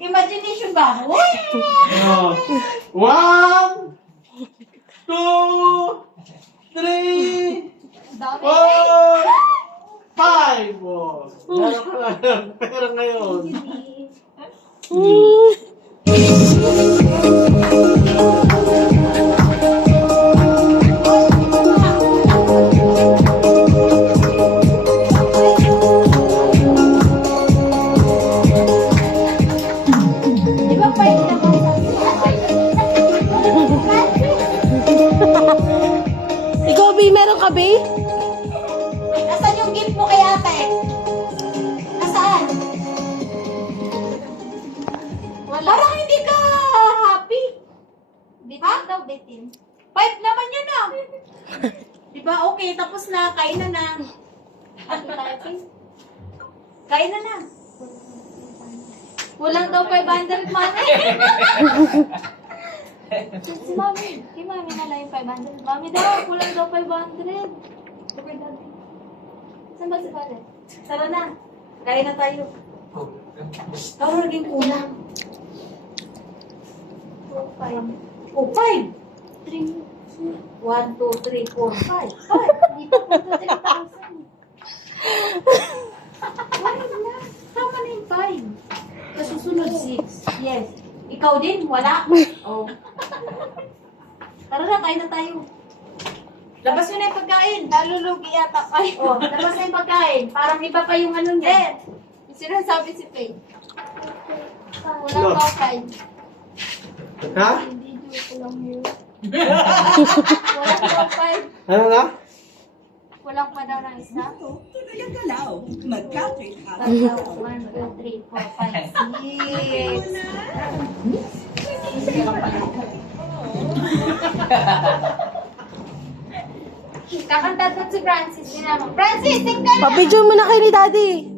Imagination ba? Uy! 1, 2, 3, 4, 5. Meron ka lang pera ngayon. Ikaw, Bi, meron ka, Bi? Nasaan yung gift mo kay ate? Nasaan? Wala. Parang hindi ka happy. Bitin daw, bitin. 5 naman yun ah. Diba? Okay, tapos na. Kain na na. Kain na na. Kulang daw 500, mami. Si mami. Kay mami na lang yung 500. Mami daw, kulang daw 500. Okay, daddy. Saan ba si father? Tara na. Kain na tayo. Pero naging kulang. 5. Oh, 5. 3. 1, 2, 3, 4, 5. 5. Hindi pa po 3,000. Wala na. Tama na yung 5. Kasusunod 6. Yes. Ikaw din? Wala? Oh. Tara na, kain na tayo. Labas yun na yung pagkain. Nalulugi yata kayo. Oh, labas na yung pagkain. Parang iba pa yung ano niya. Sinasabi si Faye. Walang kain. Ha? Hindi joke lang yun. Walang kain. Ano na? Walang pa daw ng isa. Kaya galaw, magkapit at 1, 2, 3, 4, 5, 6. Kakanta doon si Francis. Francis, tingnan na! Papicture mo na kayo ni Daddy.